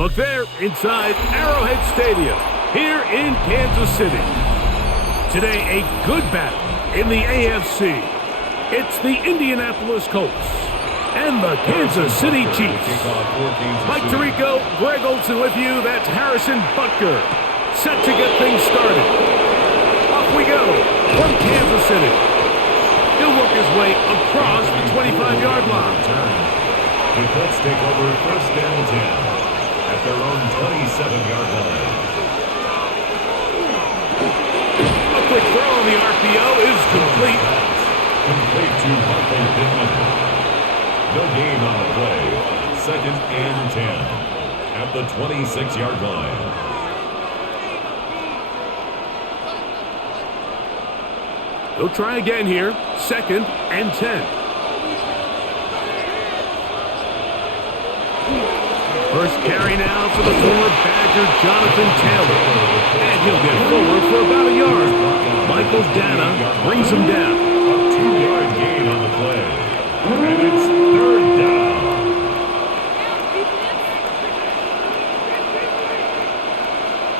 Look there, inside Arrowhead Stadium, here in Kansas City. Today, a good battle in the AFC. It's the Indianapolis Colts and the Kansas City Chiefs. Mike Tirico, Greg Olson with you. That's Harrison Butker, set to get things started. Off we go from Kansas City. He'll work his way across the 25-yard line. The Colts take over first and 10 at their own 27-yard line. A quick throw on the RPO is complete. Complete to Michael Pittman. No gain on the play. Second and 10 at the 26-yard line. He'll try again here. Second and 10. First carry now for the forward Badger, Jonathan Taylor. And he'll get forward for about a yard. Michael Dana brings him down. A 2-yard gain on the play. And it's third down.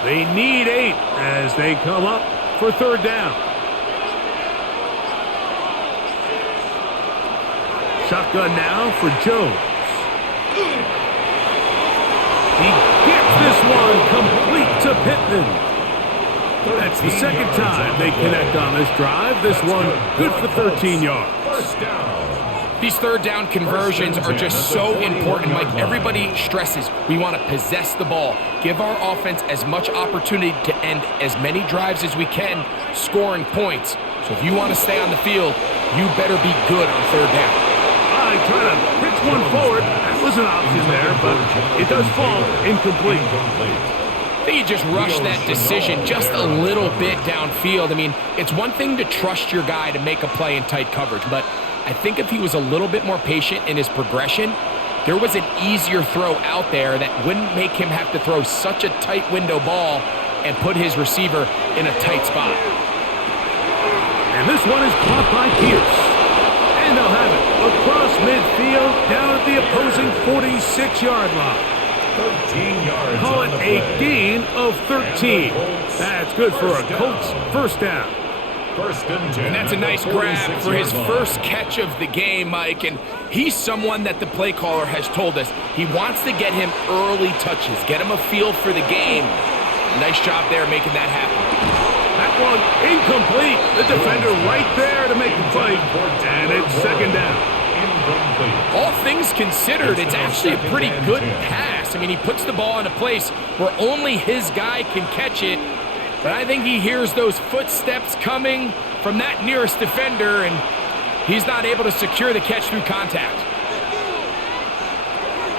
They need 8 as they come up for third down. Shotgun now for Jones. He gets this one complete to Pittman. That's the second time they connect on this drive. This one good for 13 yards. First down. These third down conversions are just so important. Like everybody stresses, we want to possess the ball, give our offense as much opportunity to end as many drives as we can, scoring points. So if you want to stay on the field, you better be good on third down. Trying to pitch one forward. That was an option there, but it does fall incomplete. I think he just rushed that decision just a little bit downfield. I mean, it's one thing to trust your guy to make a play in tight coverage, but I think if he was a little bit more patient in his progression, there was an easier throw out there that wouldn't make him have to throw such a tight window ball and put his receiver in a tight spot. And this one is caught by Pierce. And they'll have it across midfield down at the opposing 46-yard line. 13 yards. Call it a gain of 13. That's good for a Colts first down. First and 10. And that's a nice grab for his first catch of the game, Mike. And he's someone that the play caller has told us he wants to get him early touches, get him a feel for the game. Nice job there making that happen. That one incomplete. The defender right there to make the play. And it's second down. Incomplete. All things considered, it's actually a pretty good pass. I mean, he puts the ball in a place where only his guy can catch it. But I think he hears those footsteps coming from that nearest defender, and he's not able to secure the catch through contact.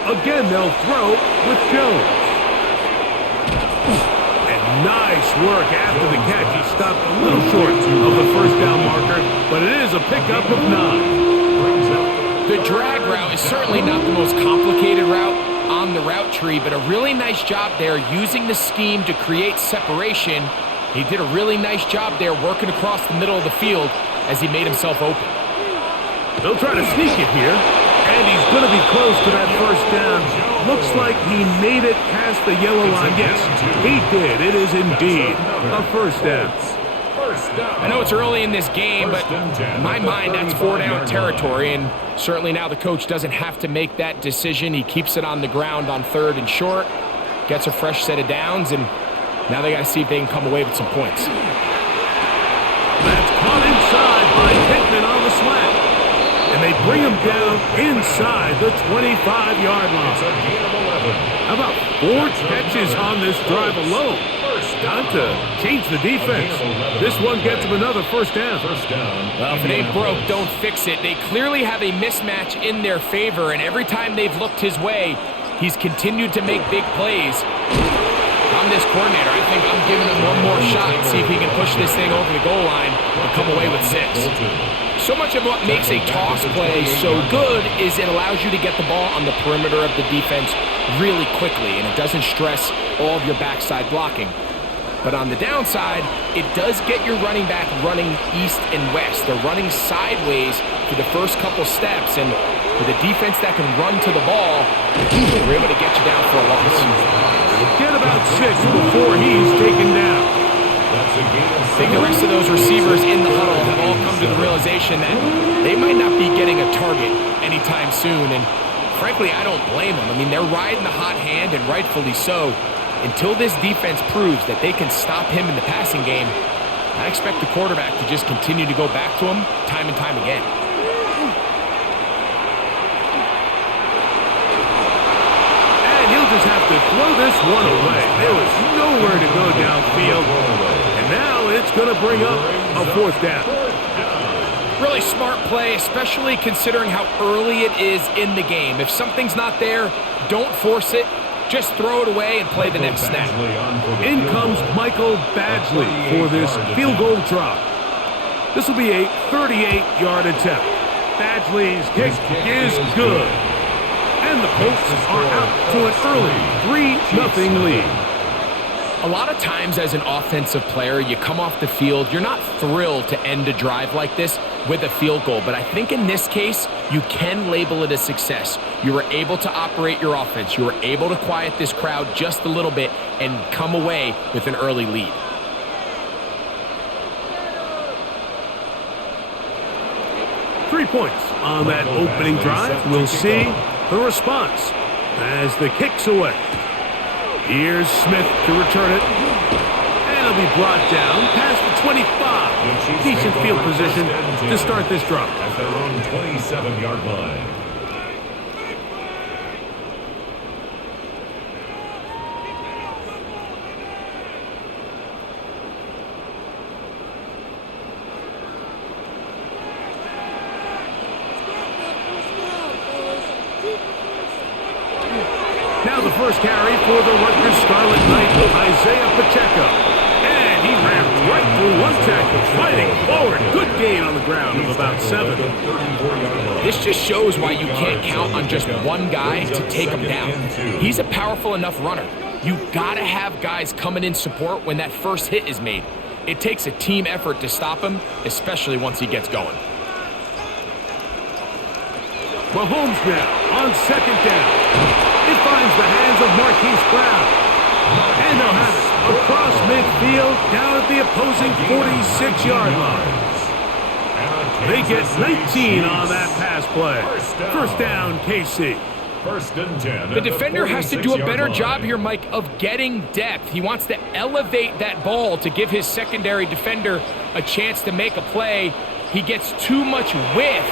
Again, they'll throw with Jones. Nice work after the catch. He stopped a little short of the first down marker, but it is a pickup of 9. The drag route is certainly not the most complicated route on the route tree, but a really nice job there using the scheme to create separation. He did a really nice job there working across the middle of the field as he made himself open. They'll try to sneak it here, and he's going to be close to that first down. Looks like he made it past the yellow line. Yes, he did. It is indeed a first down. I know it's early in this game, but in my mind, that's 4-down territory, and certainly now the coach doesn't have to make that decision. He keeps it on the ground on third and short, gets a fresh set of downs, and now they got to see if they can come away with some points. That's caught inside by Pittman on the slant. And they bring him down inside the 25-yard line. How about 4 catches on this drive alone? Time to change the defense. This one gets him another first down. Well, if it ain't broke, don't fix it. They clearly have a mismatch in their favor, and every time they've looked his way, he's continued to make big plays. I'm this coordinator. I think I'm giving him one more shot and see if he can push this thing over the goal line and come away with 6. So much of what makes a toss play so good is it allows you to get the ball on the perimeter of the defense really quickly, and it doesn't stress all of your backside blocking. But on the downside, it does get your running back running east and west. They're running sideways for the first couple steps, and with a defense that can run to the ball, they're able to get you down for a loss. before he's taken down. I think the rest of those receivers in the huddle have all come to the realization that they might not be getting a target anytime soon. And frankly, I don't blame them. I mean, they're riding the hot hand, and rightfully so. Until this defense proves that they can stop him in the passing game, I expect the quarterback to just continue to go back to him time and time again. And he'll just have to throw this one away. There was nowhere to go downfield. And now it's going to bring up a 4th down. Really smart play, especially considering how early it is in the game. If something's not there, don't force it. Just throw it away and play the next snap. In comes Michael Badgley for this field goal drop. This will be a 38-yard attempt. Badgley's kick is good. And the Colts are out to an early 3-0 lead. A lot of times as an offensive player, you come off the field, you're not thrilled to end a drive like this with a field goal. But I think in this case, you can label it a success. You were able to operate your offense. You were able to quiet this crowd just a little bit and come away with an early lead. Three points on that opening drive. We'll see the response as the kick's away. Here's Smith to return it. And it'll be brought down past the 25. Decent field position to start this drive. At their own 27-yard line. Now the first carry for the Rutgers Scarlet Knight, Isaiah Pacheco. And he ran right through one tackle, fighting forward. Good gain on the ground of about 7. This just shows why you can't count on just one guy to take him down. He's a powerful enough runner. You gotta have guys coming in support when that first hit is made. It takes a team effort to stop him, especially once he gets going. Mahomes now on 2nd down. It finds the hands of Marquise Brown. And they'll have it across midfield down at the opposing 46-yard line. They get 19 on that pass play. First down, KC. First and 10. The defender has to do a better job here, Mike, of getting depth. He wants to elevate that ball to give his secondary defender a chance to make a play. He gets too much width,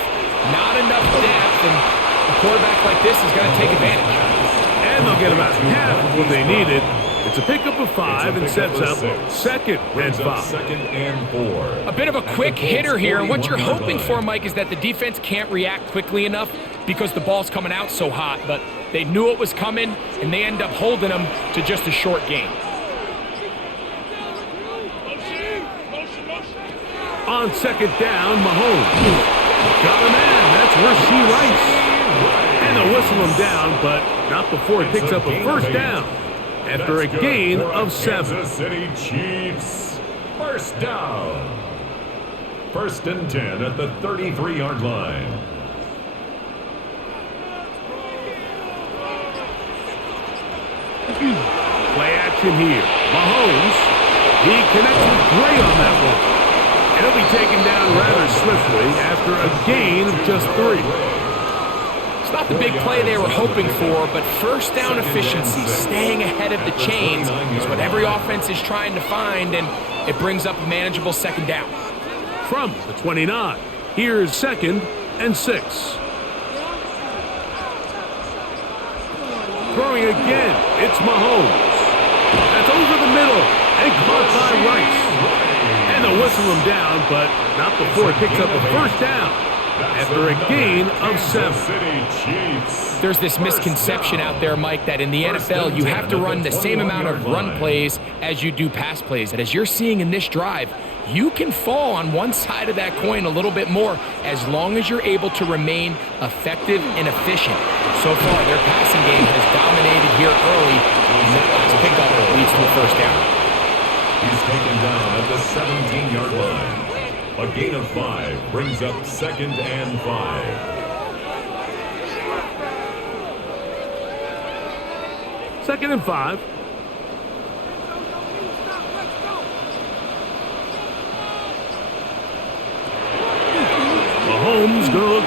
not enough depth, and a quarterback like this is going to take advantage. And they'll get about half of what they needed. It's a pickup of 5 and sets up 2nd and 5. 2nd and 4. A bit of a quick hitter here. What you're hoping for, Mike, is that the defense can't react quickly enough because the ball's coming out so hot. But they knew it was coming, and they end up holding them to just a short gain. On 2nd down, Mahomes. Got a man. That's Rasheed Rice. And they'll whistle him down, but not before he picks up a first down after a gain of 7. Kansas City Chiefs. First down. First and 10 at the 33-yard line. Play action here. Mahomes. He connects with Gray on that one. And he'll be taken down rather swiftly after a gain of just 3. It's not the big play they were hoping for, but first down efficiency, staying ahead of the chains, is what every offense is trying to find, and it brings up a manageable 2nd down. From the 29, here's 2nd and 6. Throwing again, it's Mahomes. That's over the middle and caught by Rice. And they'll whistle him down, but not before he picks up a first down after a gain of 7. There's this misconception out there, Mike, that in the NFL you have to run the same amount of run plays as you do pass plays. And as you're seeing in this drive, you can fall on one side of that coin a little bit more as long as you're able to remain effective and efficient. So far, their passing game has dominated here early, and that last pickup leads to a first down. He's taken down at the 17-yard line. A gain of 5 brings up 2nd and 5. 2nd and 5.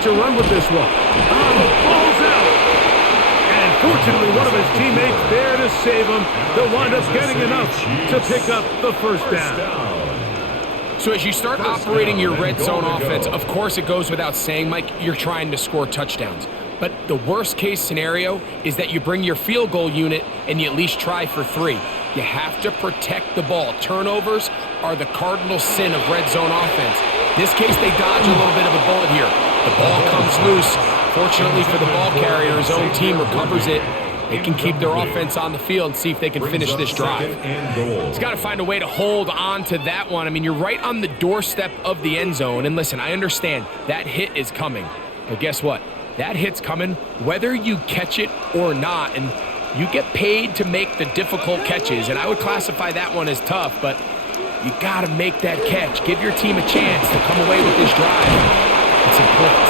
to run with this one. Oh, ball's out. And fortunately, one of his teammates there to save him. They'll wind up getting enough to pick up the first down. So as you start operating your red zone offense, of course it goes without saying, Mike, you're trying to score touchdowns. But the worst case scenario is that you bring your field goal unit and you at least try for 3. You have to protect the ball. Turnovers are the cardinal sin of red zone offense. In this case, they dodge a little bit of a bullet here. The ball comes loose. Fortunately for the ball carrier, his own team recovers it. They can keep their offense on the field and see if they can finish this drive. He's got to find a way to hold on to that one. I mean, you're right on the doorstep of the end zone. And listen, I understand that hit is coming. But guess what? That hit's coming whether you catch it or not. And you get paid to make the difficult catches. And I would classify that one as tough, but you got to make that catch. Give your team a chance to come away with this drive. It's important.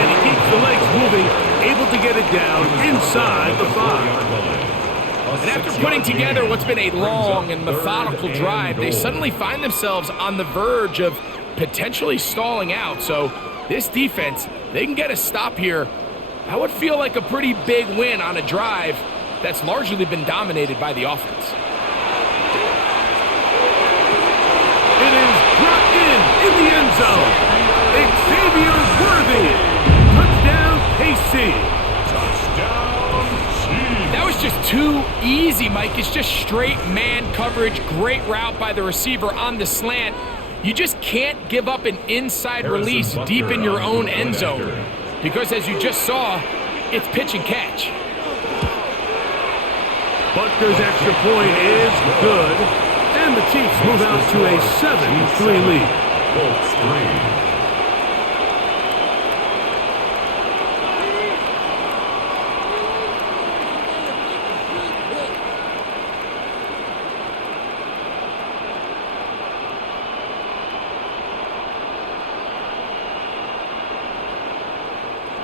And he keeps the legs moving, able to get it down inside the 5. And after putting together what's been a long and methodical drive, they suddenly find themselves on the verge of potentially stalling out. So this defense, they can get a stop here. That would feel like a pretty big win on a drive that's largely been dominated by the offense. It is brought in the end zone. Xavier Worthy. Touchdown, KC. Touchdown, Chiefs. That was just too easy, Mike. It's just straight man coverage. Great route by the receiver on the slant. You just can't give up an inside release deep in your own end zone. Because as you just saw, it's pitch and catch. Butker's extra point is good. And the Chiefs move out to a 7-3 lead. Colts 3.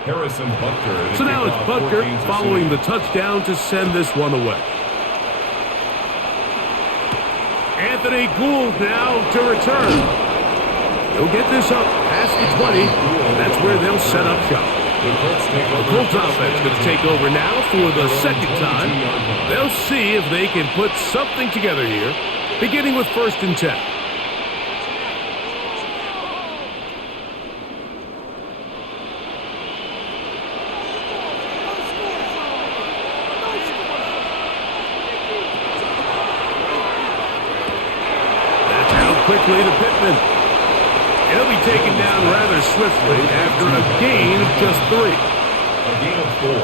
Harrison Butker. So now it's Butker following the touchdown to send this one away. Anthony Gould now to return. He'll get this up past the 20, and that's where they'll set up shop. The Colts offense going to take over now for the second time. They'll see if they can put something together here, beginning with 1st and 10. Quickly to Pittman. He'll be taken down rather swiftly after a gain of just 3. A gain of 4.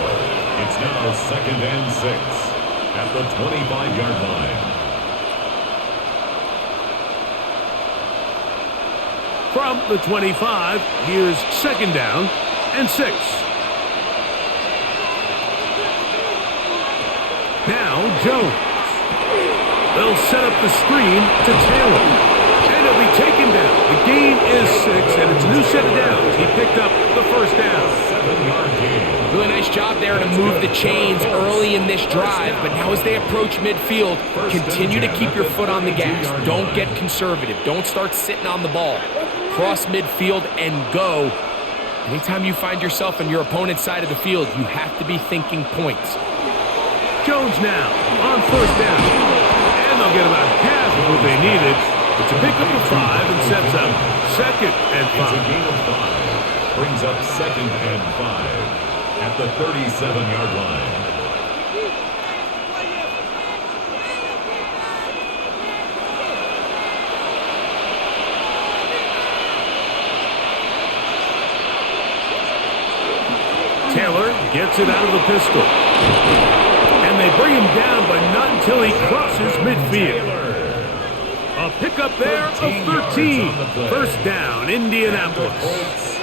It's now 2nd and 6 at the 25-yard line. From the 25, here's 2nd down and 6. Now Jones. They'll set up the screen to Taylor. And he'll be taken down. The gain is 6, and it's a new set of downs. He picked up the 1st down. 7-yard gain. Really nice job there to move the chains early in this drive. But now as they approach midfield, continue to keep your foot on the gas. Don't get conservative. Don't start sitting on the ball. Cross midfield and go. Anytime you find yourself on your opponent's side of the field, you have to be thinking points. Jones now on 1st down. And they'll get about half of what they needed. It's a pickup of 5 and sets up 2nd and 5. It's a gain of 5. Brings up 2nd and 5 at the 37-yard line. Taylor gets it out of the pistol. And they bring him down, but not until he crosses midfield. A pickup there of 13. 1st down, Indianapolis.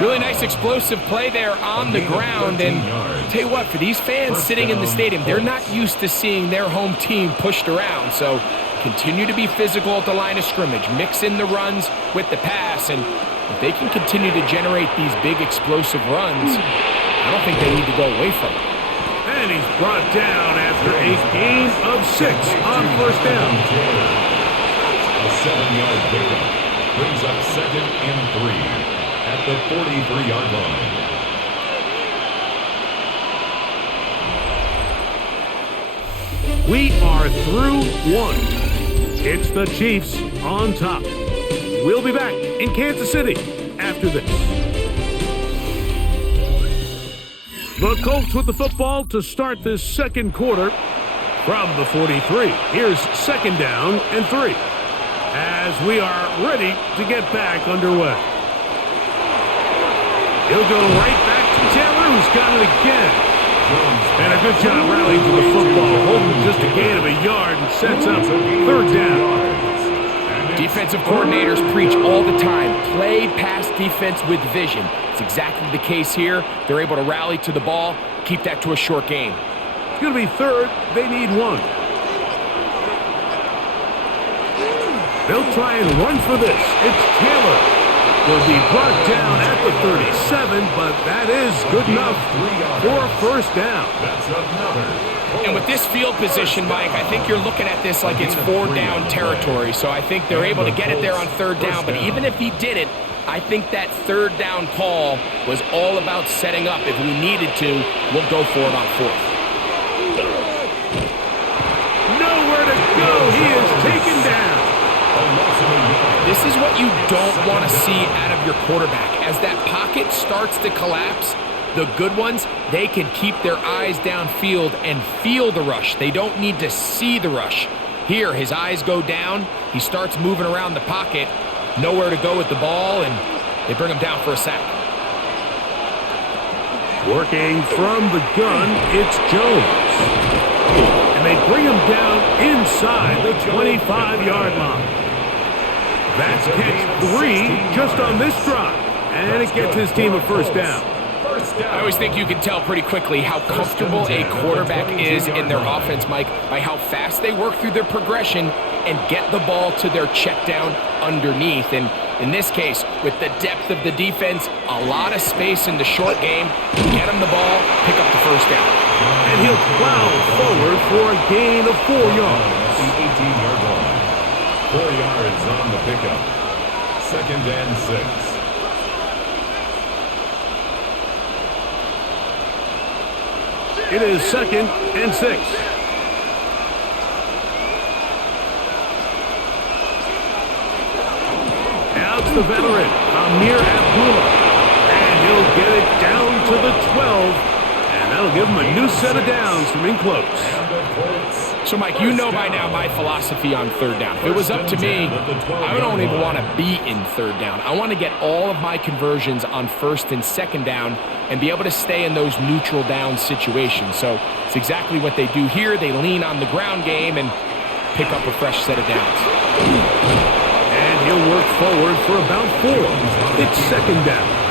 Really nice explosive play there on the ground. And I'll tell you what, for these fans sitting in the stadium, they're not used to seeing their home team pushed around. So continue to be physical at the line of scrimmage. Mix in the runs with the pass. And if they can continue to generate these big explosive runs, I don't think they need to go away from it. And he's brought down after a gain of 6 on 1st down. A 7-yard pickup brings up 2nd and 3 at the 43-yard line. We are through one. It's the Chiefs on top. We'll be back in Kansas City after this. The Colts with the football to start this second quarter from the 43. Here's second down and 3 as we are ready to get back underway. He'll go right back to Taylor, who's got it again. And a good job rallying to the football, holding just a gain of a yard and sets up third down. Defensive coordinators preach all the time, play pass defense with vision. It's exactly the case here. They're able to rally to the ball, keep that to a short gain. It's going to be third. They need 1. They'll try and run for this. It's Taylor. Will be brought down at the 37, but that is good enough for a first down. And with this field position, Mike, I think you're looking at this like it's 4-down territory. So I think they're able to get it there on third down. But even if he didn't, I think that third down call was all about setting up. If we needed to, we'll go for it on fourth. Nowhere to go. He is taken down. This is what you don't want to see out of your quarterback. As that pocket starts to collapse, the good ones, they can keep their eyes downfield and feel the rush. They don't need to see the rush. Here, his eyes go down. He starts moving around the pocket. Nowhere to go with the ball, and they bring him down for a sack. Working from the gun, it's Jones. And they bring him down inside the 25-yard line. That's catch 3 just on this drive. And it gets his team a first down. I always think you can tell pretty quickly how comfortable a quarterback is in their offense, Mike, by how fast they work through their progression and get the ball to their check down underneath. And in this case, with the depth of the defense, a lot of space in the short game, get him the ball, pick up the first down. And he'll plow forward for a gain of 4 yards. The 18-yard line. 4 yards on the pickup. Second and 6. It is second and 6. Now it's the veteran, Amir Abdullah. And he'll get it down to the 12. And that'll give him a new set of downs from in close. So, Mike, you know by now my philosophy on third down. If it was up to me, I don't even want to be in third down. I want to get all of my conversions on first and second down and be able to stay in those neutral down situations. So it's exactly what they do here. They lean on the ground game and pick up a fresh set of downs. And he'll work forward for about 4. It's second down.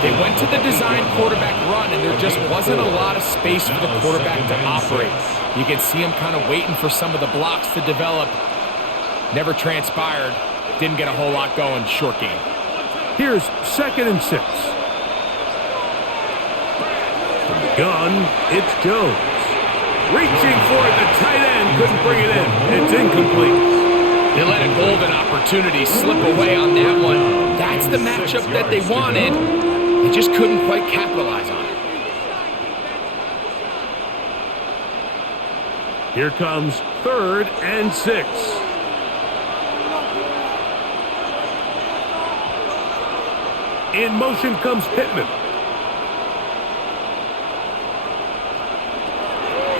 They went to the design quarterback run, and there just wasn't a lot of space for the quarterback to operate. You can see him kind of waiting for some of the blocks to develop. Never transpired. Didn't get a whole lot going. Short game. Here's second and 6. From the gun, it's Jones. Reaching for it, the tight end couldn't bring it in. It's incomplete. They let a golden opportunity slip away on that one. That's the matchup that they wanted. They just couldn't quite capitalize on it. Here comes third and 6. In motion comes Pittman.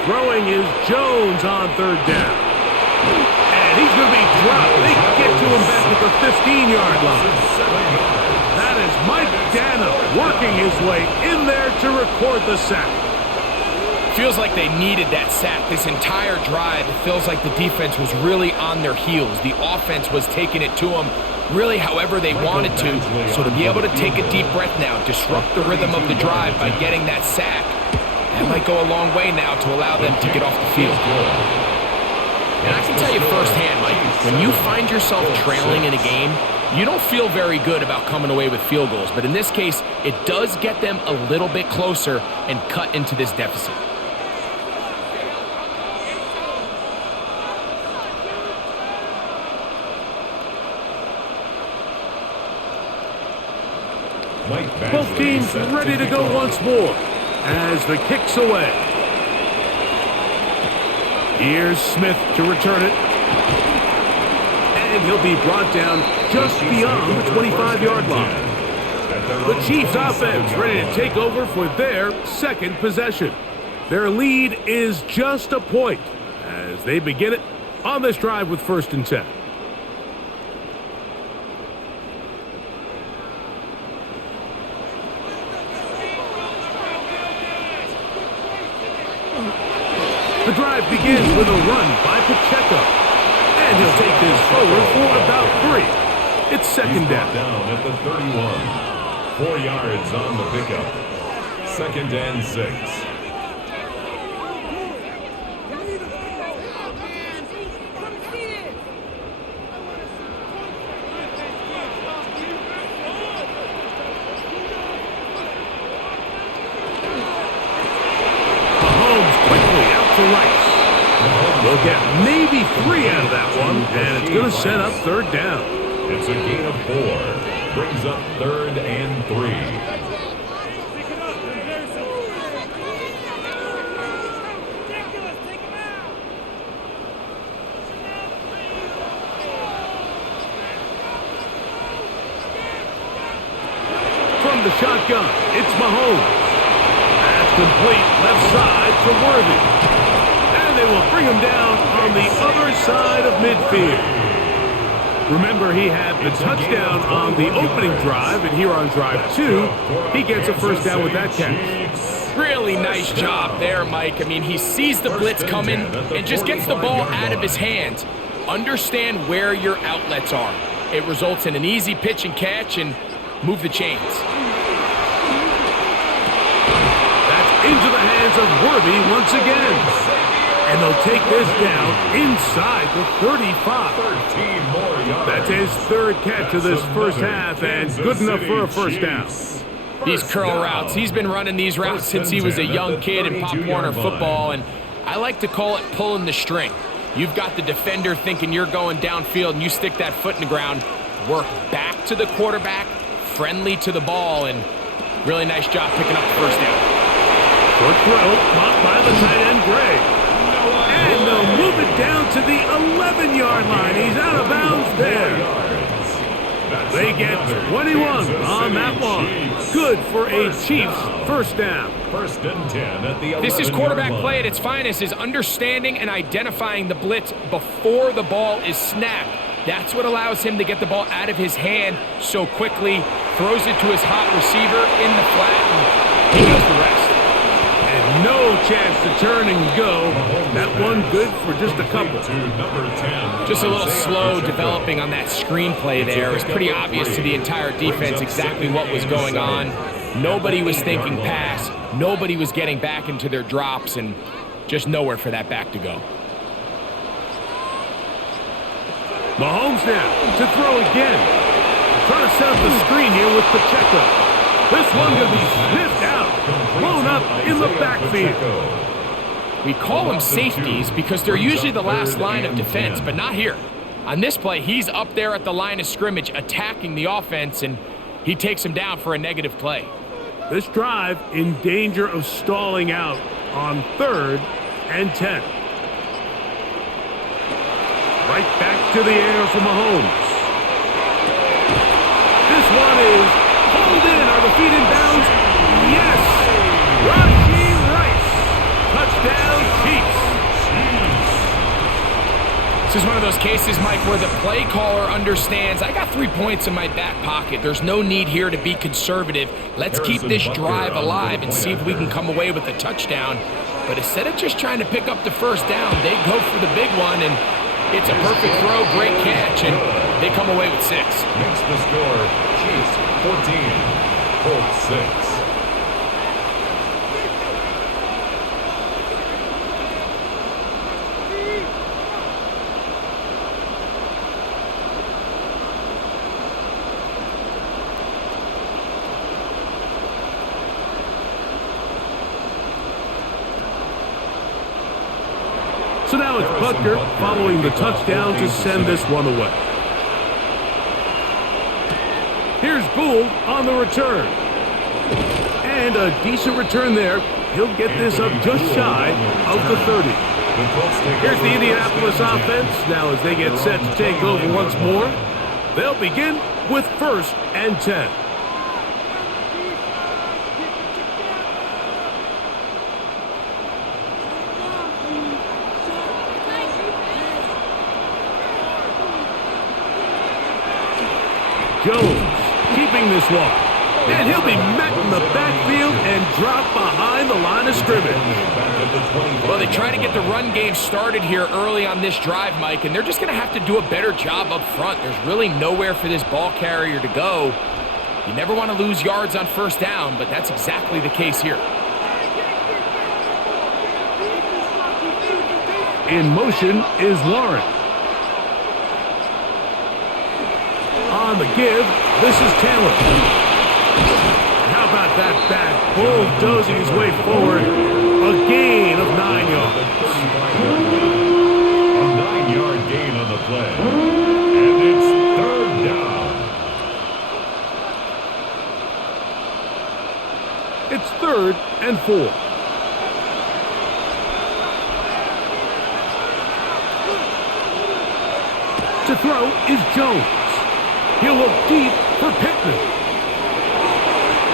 Throwing is Jones on third down. And he's going to be dropped. They get to him back at the 15-yard line. That is Mike Dano working his way in there to record the sack. Feels like they needed that sack this entire drive. It feels like the defense was really on their heels. The offense was taking it to them really however they wanted to. So to be able to take a deep breath now, disrupt the rhythm of the drive by getting that sack, that might go a long way now to allow them to get off the field. And I can tell you firsthand, Mike, when you find yourself trailing in a game, you don't feel very good about coming away with field goals. But in this case, it does get them a little bit closer and cut into this deficit. Both teams ready to go once more as the kick's away. Here's Smith to return it. And he'll be brought down just beyond the 25-yard line. The Chiefs offense ready to take over for their second possession. Their lead is just a point as they begin it on this drive with 1st and 10. The drive begins with a run by Pacheco. And he'll take this forward for about 3. It's 2nd down. Down at the 31. 4 yards on the pickup. 2nd and 6. They'll get maybe 3 out of that one, and it's going to set up 3rd down. It's a gain of 4. Brings up 3rd and 3. From the shotgun, it's Mahomes. That's complete left side to Worthy. They will bring him down on the other side of midfield. Remember, he had the touchdown on the opening drive, and here on drive 2, he gets a 1st down with that catch. Really nice job there, Mike. I mean, he sees the blitz coming and just gets the ball out of his hands. Understand where your outlets are. It results in an easy pitch and catch and move the chains. That's into the hands of Worthy once again. And they'll take this down inside the 35. 13 more yards. That's his 3rd catch of this first half, and good enough for a 1st down. These curl routes, he's been running these routes since he was a young kid in Pop Warner football, and I like to call it pulling the string. You've got the defender thinking you're going downfield, and you stick that foot in the ground, work back to the quarterback, friendly to the ball, and really nice job picking up the 1st down. Short throw, caught by the tight end, Gray. And they'll move it down to the 11-yard line. He's out of bounds there. They get 21 on that one. Good for a Chiefs 1st down. 1st and 10 at the 11-yard line. This is quarterback play at its finest, is understanding and identifying the blitz before the ball is snapped. That's what allows him to get the ball out of his hand so quickly, throws it to his hot receiver in the flat, and he does the rest. No chance to turn and go. That one good for just a couple. Just a little slow developing on that screenplay there. It was pretty obvious to the entire defense exactly what was going on. Nobody was thinking pass. Nobody was getting back into their drops, and just nowhere for that back to go. Mahomes now to throw again. Trying to set up the screen here with Pacheco. This one going to be sniffed out. Blown up in the backfield. We call them safeties because they're usually the last line of defense, but not here. On this play, he's up there at the line of scrimmage attacking the offense, and he takes him down for a negative play. This drive in danger of stalling out on 3rd and 10. Right back to the air for Mahomes. This one is hauled in. Are the feet in bounds? Yes! Raheem Rice. Touchdown, Chiefs. This is one of those cases, Mike, where the play caller understands, I got 3 points in my back pocket. There's no need here to be conservative. Let's keep this drive alive and see if we can come away with a touchdown. But instead of just trying to pick up the 1st down, they go for the big one, and it's a perfect throw, great catch, and they come away with 6. Makes the score Chiefs 14, Colts 6. So now it's Butker following the touchdown to send this one away. Here's Gould on the return. And a decent return there. He'll get this up just shy of the 30. Here's the Indianapolis offense. Now as they get set to take over once more, they'll begin with 1st and 10. Jones keeping this one. And he'll be met in the backfield and dropped behind the line of scrimmage. Well, they try to get the run game started here early on this drive, Mike, and they're just going to have to do a better job up front. There's really nowhere for this ball carrier to go. You never want to lose yards on 1st down, but that's exactly the case here. In motion is Warren. On the give, this is Taylor. How about that back bulldozing his way forward? A gain of 9 yards. A 9-yard gain on the play. And it's 3rd down. It's 3rd and 4. To throw is Jones. He'll look deep for Pittman.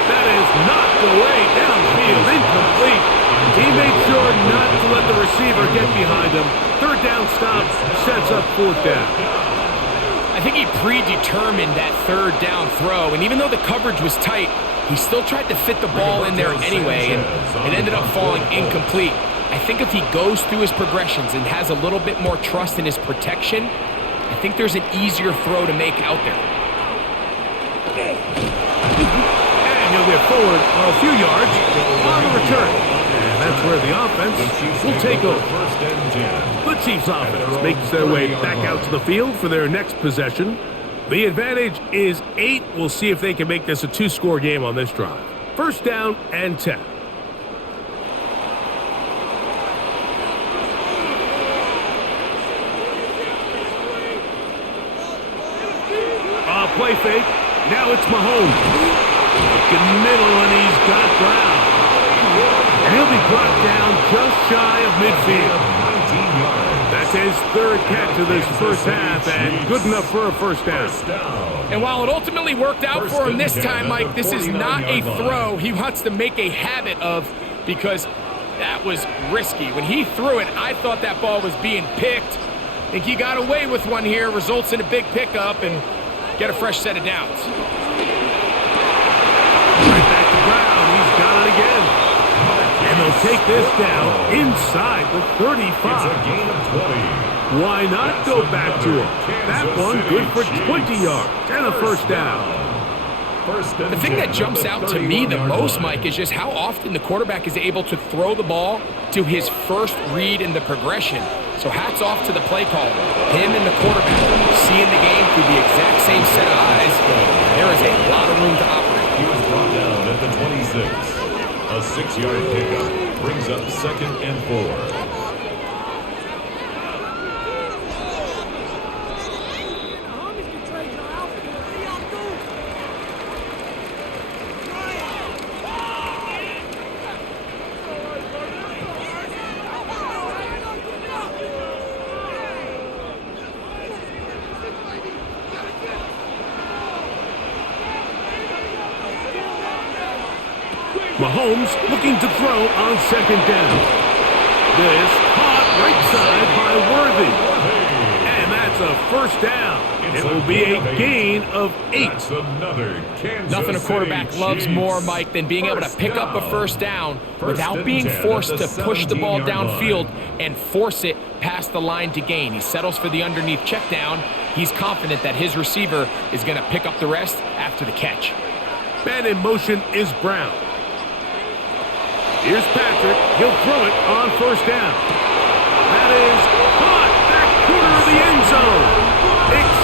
That is knocked away downfield, incomplete. He made sure not to let the receiver get behind him. 3rd down stop sets up 4th down. I think he predetermined that 3rd down throw, and even though the coverage was tight, he still tried to fit the ball in there anyway, and it ended up falling incomplete. I think if he goes through his progressions and has a little bit more trust in his protection, I think there's an easier throw to make out there. And he'll get forward a few yards on the return. And that's where the offense will take over. The Chiefs offense makes their way back out to the field for their next possession. The advantage is 8. We'll see if they can make this a 2-score game on this drive. 1st down and 10. Play fake. Now it's Mahomes. Looking middle, and he's got Brown. And he'll be brought down just shy of midfield. That's his 3rd catch of this 1st half, and good enough for a 1st down. And while it ultimately worked out for him this time, Mike, this is not a throw he wants to make a habit of, because that was risky. When he threw it, I thought that ball was being picked. I think he got away with one here, results in a big pickup, and get a fresh set of downs. Right back to Brown. He's got it again. And they'll take this down inside the 35. It's a gain of 20. Why not go back to him? That one good for 20 yards and a 1st down. The thing that jumps out to me the most, Mike, is just how often the quarterback is able to throw the ball to his first read in the progression. So hats off to the play caller. Him and the quarterback seeing the game through the exact same set of eyes. There is a lot of room to operate. He was brought down at the 26. A 6-yard pickup brings up 2nd and 4. Mahomes looking to throw on 2nd down. This caught right side by Worthy. And that's a 1st down. It will be a gain of 8. That's another Kansas Nothing a quarterback City loves Chiefs. more, Mike, than being able to pick up a 1st down without being forced to push the ball downfield and force it past the line to gain. He settles for the underneath check down. He's confident that his receiver is going to pick up the rest after the catch. Man in motion is Brown. Here's Patrick. He'll throw it on 1st down. That is caught back corner of the end zone.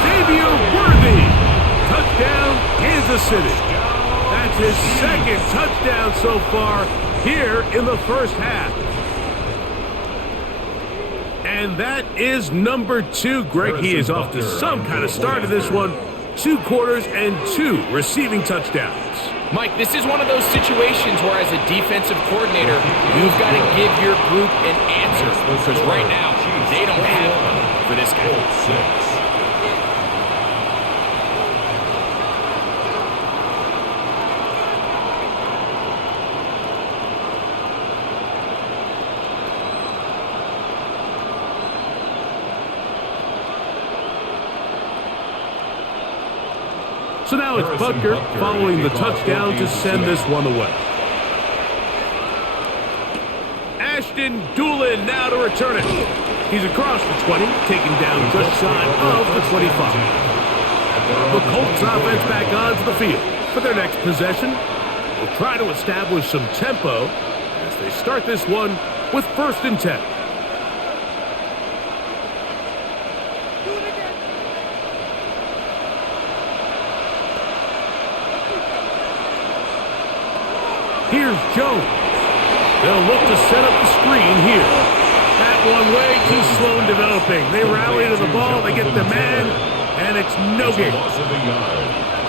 Xavier Worthy. Touchdown, Kansas City. That's his 2nd touchdown so far here in the 1st half. And that is number 2. Greg, he is off to some kind of start in this one. 2 quarters and 2 receiving touchdowns. Mike, this is one of those situations where as a defensive coordinator, you've got to give your group an answer because right now, they don't have one for this guy. So now it's Butker following the touchdown to send this one away. Ashton Doolin now to return it. He's across the 20, taken down just shy of the 25. The Colts offense back onto the field for their next possession. They'll try to establish some tempo as they start this one with 1st and 10. Here's Jones. They'll look to set up the screen here. That one way too slow in developing. They rally to the ball, they get the man, and it's no gain.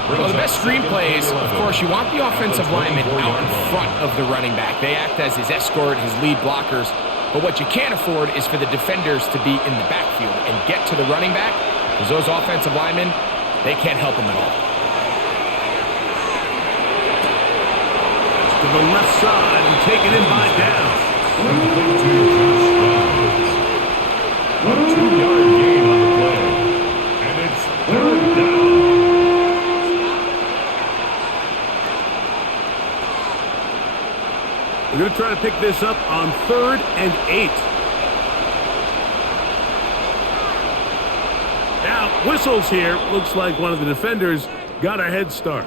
Well, the best screen plays, of course, you want the offensive lineman out in front of the running back. They act as his escort, his lead blockers. But what you can't afford is for the defenders to be in the backfield and get to the running back, because those offensive linemen, they can't help him at all. To the left side and taken in by down. A 2-yard gain on the play. And it's 3rd down. We're going to try to pick this up on 3rd and 8. Now, whistles here. Looks like one of the defenders got a head start.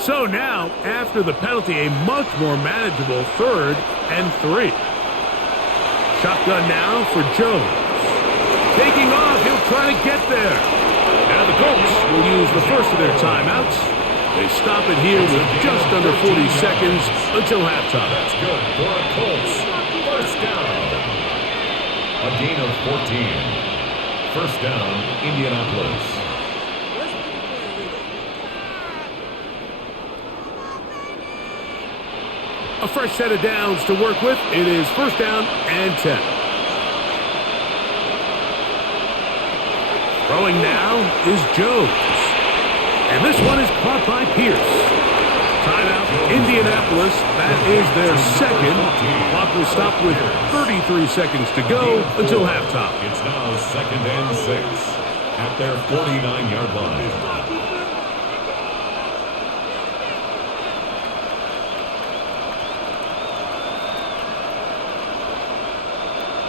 So now, after the penalty, a much more manageable 3rd and 3. Shotgun now for Jones. Taking off, he'll try to get there. Now the Colts will use the first of their timeouts. They stop it here with just under 40 seconds until halftime. That's good for the Colts. 1st down. A gain of 14. 1st down, Indianapolis. A fresh set of downs to work with. It is 1st down and 10. Throwing now is Jones. And this one is caught by Pierce. Timeout, Indianapolis. That is their 2nd. Clock will stop with 33 seconds to go until halftime. It's now 2nd and 6 at their 49-yard line.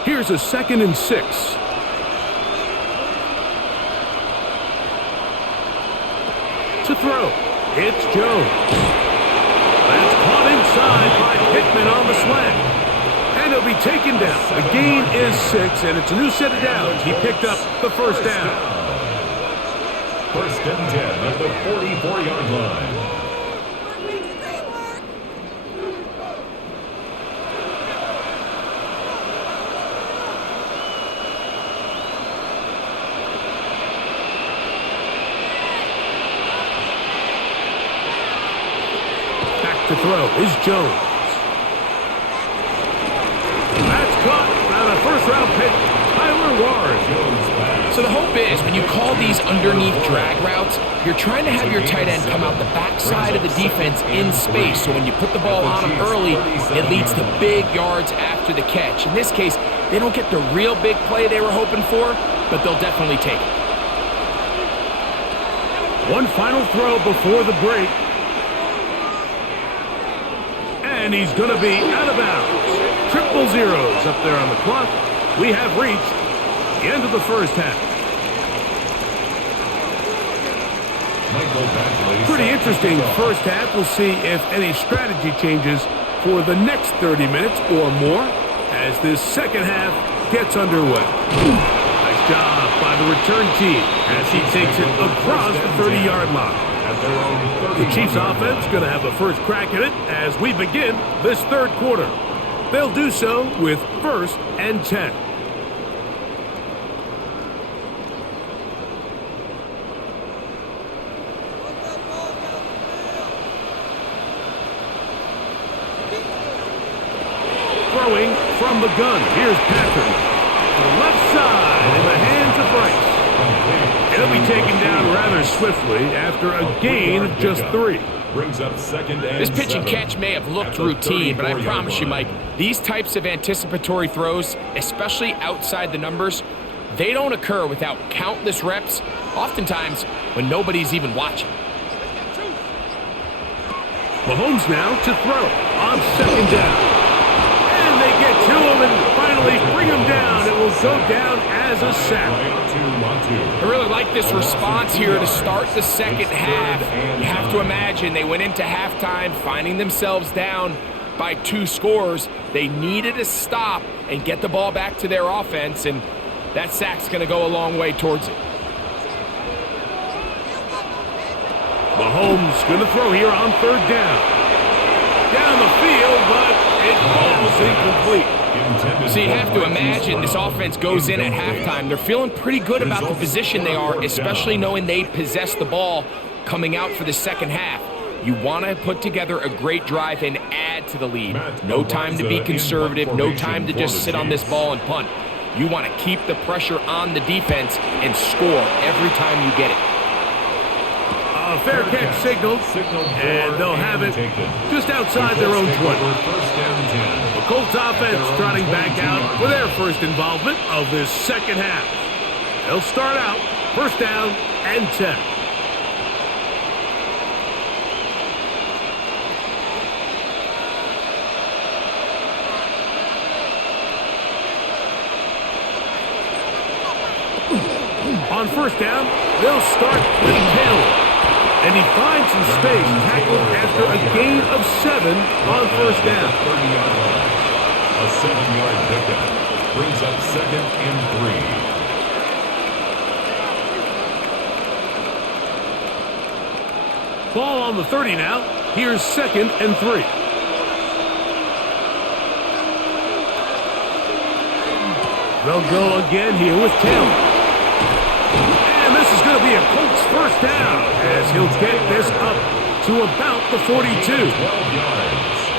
Here's a 2nd and 6. To throw, it's Jones. That's caught inside by Pittman on the slant. And he'll be taken down. The gain is 6, and it's a new set of downs. He picked up the 1st down. 1st and 10 at the 44-yard line. To throw is Jones. That's caught by the 1st-round pick, Tyler Ward. So the hope is when you call these underneath drag routes, you're trying to have your tight end come out the backside of the defense in space. So when you put the ball on him early, it leads to big yards after the catch. In this case, they don't get the real big play they were hoping for, but they'll definitely take it. One final throw before the break. And he's going to be out of bounds. 000 up there on the clock. We have reached the end of the 1st half. Pretty interesting 1st half. We'll see if any strategy changes for the next 30 minutes or more as this 2nd half gets underway. Nice job by the return team as he takes it across the 30-yard line. The Chiefs offense going to have a first crack at it as we begin this third quarter. They'll do so with 1st and 10. Throwing from the gun. Here's Patrick. To the left side in the hands of Bryce. He'll be taken down rather swiftly after a gain of just 3. Brings up 2nd and This pitch and 7. catch may have looked routine, but I promise you, Mike, these types of anticipatory throws, especially outside the numbers, they don't occur without countless reps, oftentimes when nobody's even watching. Mahomes now to throw on 2nd down. And they get to him and finally bring him down. It will go down as a sack. I really like this response here to start the second half. You have to imagine they went into halftime finding themselves down by 2 scores. They needed to stop and get the ball back to their offense, and that sack's going to go a long way towards it. Mahomes going to throw here on 3rd down. Down the field, but it falls incomplete. So you have to imagine this offense goes in at halftime. They're feeling pretty good about the position they are, especially knowing they possess the ball coming out for the second half. You want to put together a great drive and add to the lead. No time to be conservative, no time to just sit on this ball and punt. You want to keep the pressure on the defense and score every time you get it. A fair catch signaled, and they'll have it just outside their own 20. The Colts offense trotting back out for their first involvement of this second half. They'll start out 1st down and 10. On 1st down, they'll start with Taylor. And he finds some space, tackled after a gain of 7 on 1st down. A 7-yard pickup brings up 2nd and 3. Ball on the 30 now. Here's 2nd and 3. They'll go again here with Taylor. And this is going to be a Colts 1st down as he'll get this up to about the 42.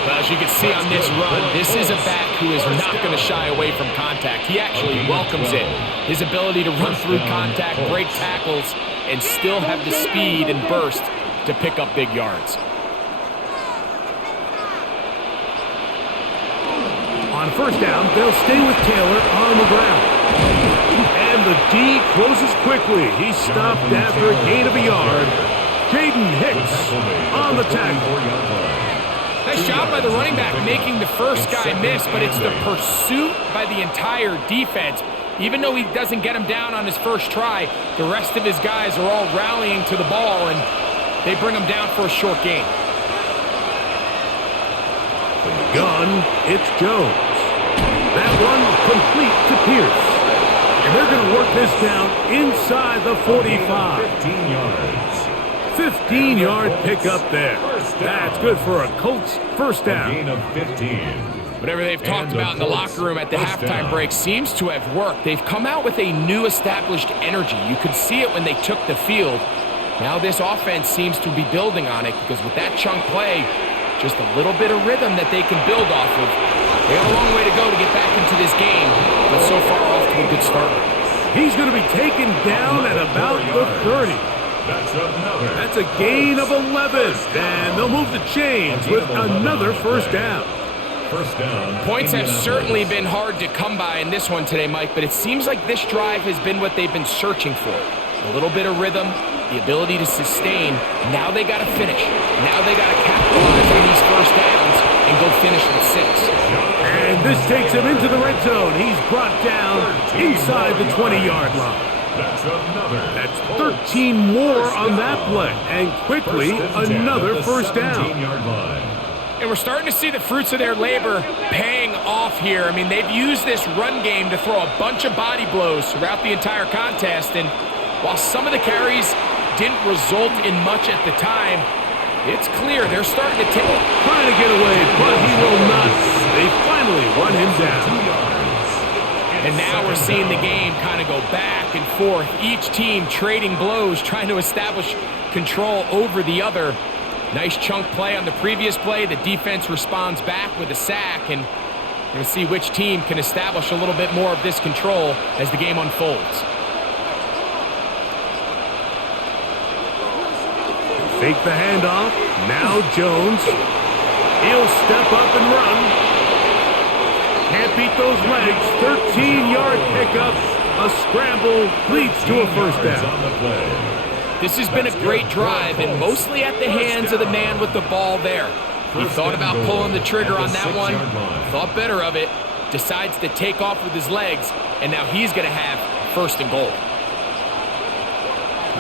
Well, as you can see on this run, this is a back who is not going to shy away from contact. He actually welcomes it. His ability to run through contact, break tackles, and still have the speed and burst to pick up big yards. On 1st down, they'll stay with Taylor on the ground. And the D closes quickly. He's stopped after a gain of a yard. Jaden Hicks on the tackle. Nice job by the running back making the first guy miss, but it's the pursuit by the entire defense. Even though he doesn't get him down on his first try, the rest of his guys are all rallying to the ball, and they bring him down for a short gain. From the gun, it's Jones. That one complete to Pierce. And they're going to work this down inside the 45. 15 yards. 15-yard pickup there. That's good for a Colts 1st down. Gain of 15. Whatever they've talked about in the locker room at the halftime break seems to have worked. They've come out with a new established energy. You could see it when they took the field. Now this offense seems to be building on it because with that chunk play, just a little bit of rhythm that they can build off of. They have a long way to go to get back into this game, but so far off to a good start. He's going to be taken down at about the 30. That's a gain of 11, and they'll move the chains with another 1st down. Points have certainly been hard to come by in this one today, Mike, but it seems like this drive has been what they've been searching for. A little bit of rhythm, the ability to sustain. Now they got to finish. Now they got to capitalize on these 1st downs and go finish with 6. And this takes him into the red zone. He's brought down inside the 20-yard line. That's 13 more on that play. And quickly, another 1st down. And we're starting to see the fruits of their labor paying off here. I mean, they've used this run game to throw a bunch of body blows throughout the entire contest, and while some of the carries didn't result in much at the time, it's clear they're starting to take. Trying to get away, but he will not. They finally run him down. And now we're seeing the game kind of go back and forth. Each team trading blows, trying to establish control over the other. Nice chunk play on the previous play. The defense responds back with a sack, and we're going to see which team can establish a little bit more of this control as the game unfolds. Fake the handoff. Now Jones. He'll step up and run. Can't beat those legs. 13-yard pickup. A scramble leads to a first down. This has been a great drive, and mostly at the hands of the man with the ball there. He thought about pulling the trigger on that one, thought better of it, decides to take off with his legs, and now he's going to have first and goal.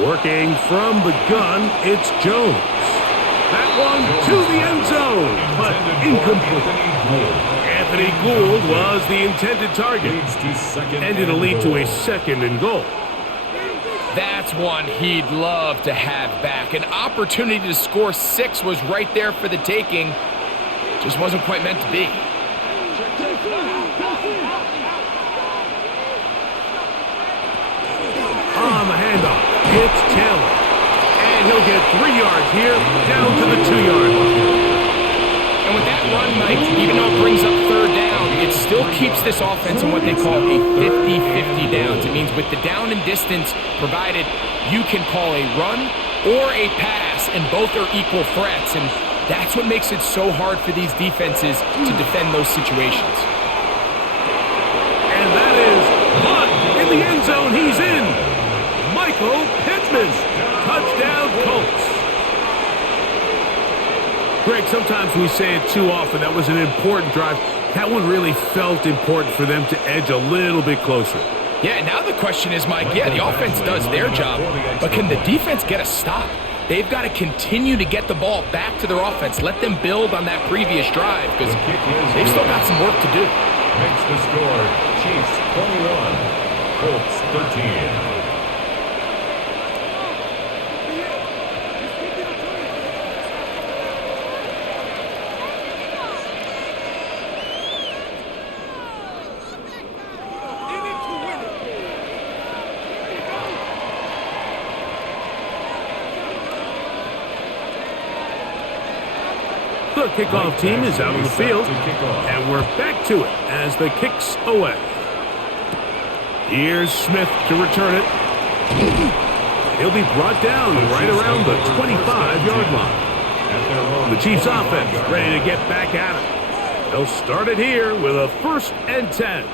Working from the gun, it's Jones. That one to the end zone, but incomplete. Anthony Gould was the intended target, and it'll lead to a second and goal. That's one he'd love to have back. An opportunity to score 6 was right there for the taking. Just wasn't quite meant to be. On the handoff, it's Taylor. And he'll get 3 yards here, down to the 2-yard line. And with that run, Mike, even though it brings up third down, it still keeps this offense in what they call a 50-50 downs. It means with the down and distance provided, you can call a run or a pass, and both are equal threats. And that's what makes it so hard for these defenses to defend those situations. And that is Hunt in the end zone. He's in. Michael Pittman. Touchdown, Colts. Greg, sometimes we say it too often. That was an important drive. That one really felt important for them to edge a little bit closer. Yeah, now the question is, Mike, yeah, the offense does their job, but can the defense get a stop? They've got to continue to get the ball back to their offense. Let them build on that previous drive, because they've still got some work to do. Makes the score, Chiefs 21, Colts 13. The kickoff team is out on the field, and we're back to it as the kick's away. Here's Smith to return it. He'll be brought down right around the 25-yard line. The Chiefs offense ready to get back at it. They'll start it here with a 1st and 10.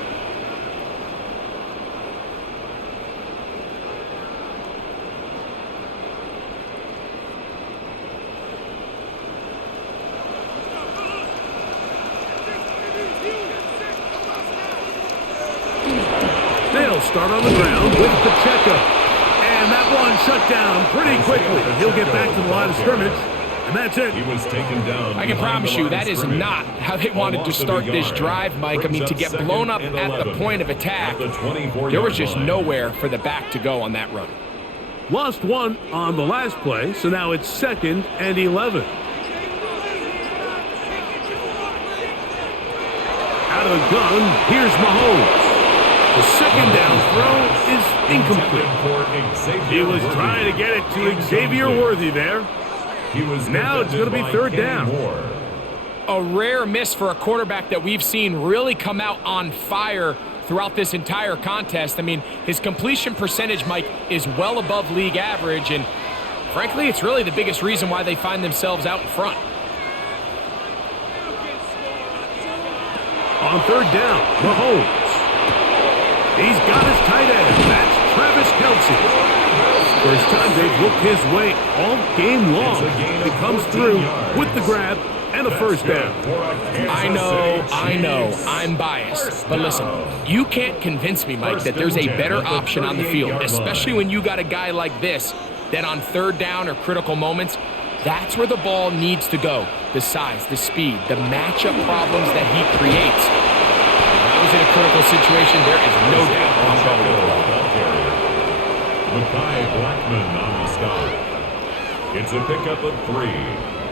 They'll start on the ground with Pacheco. And that one shut down pretty quickly. He'll get back to the line of scrimmage. And that's it. He was taken down. I can promise you that is not how they wanted to start this drive, Mike. I mean, to get blown up at the point of attack, there was just nowhere for the back to go on that run. Lost one on the last play, so now it's 2nd and 11. Out of the gun, here's Mahomes. The second down throw is incomplete. He was trying to get it to Xavier Worthy there. Now it's going to be 3rd down. A rare miss for a quarterback that we've seen really come out on fire throughout this entire contest. I mean, his completion percentage, Mike, is well above league average, and frankly, it's really the biggest reason why they find themselves out in front. On 3rd down, Mahomes. He's got his tight end. That's Travis Kelce. First time they've looked his way all game long. He comes through with the grab and a 1st down. I know, I'm biased. But listen, you can't convince me, Mike, that there's a better option on the field, especially when you got a guy like this that on 3rd down or critical moments, that's where the ball needs to go. The size, the speed, the matchup problems that he creates. was in a critical situation. There is no doubt I'm going with the ball. Mekhi Blackman on the stop. It's a pickup of 3.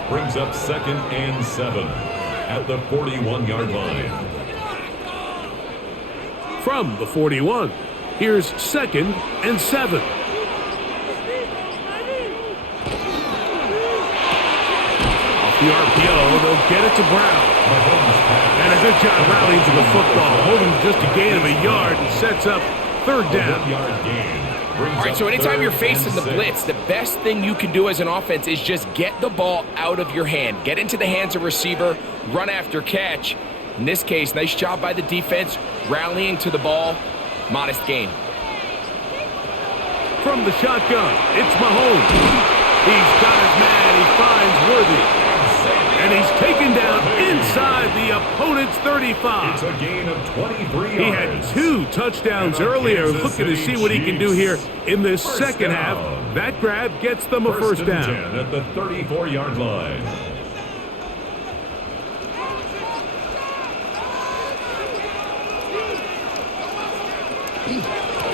Brings up 2nd and 7 at the 41-yard line. From the 41, here's 2nd and 7. The RPO, they'll get it to Brown. And a good job rallying to the football, holding just a gain of a yard and sets up 3rd down. All right, so anytime you're facing the blitz, the best thing you can do as an offense is just get the ball out of your hand. Get into the hands of receiver, run after catch. In this case, nice job by the defense, rallying to the ball. Modest gain. From the shotgun, it's Mahomes. He's got his man, he finds Worthy. And he's taken down inside the opponent's 35. It's a gain of 23 yards. He had 2 touchdowns earlier, looking to see what he can do here in this second half. That grab gets them a first down. 10 at the 34-yard line.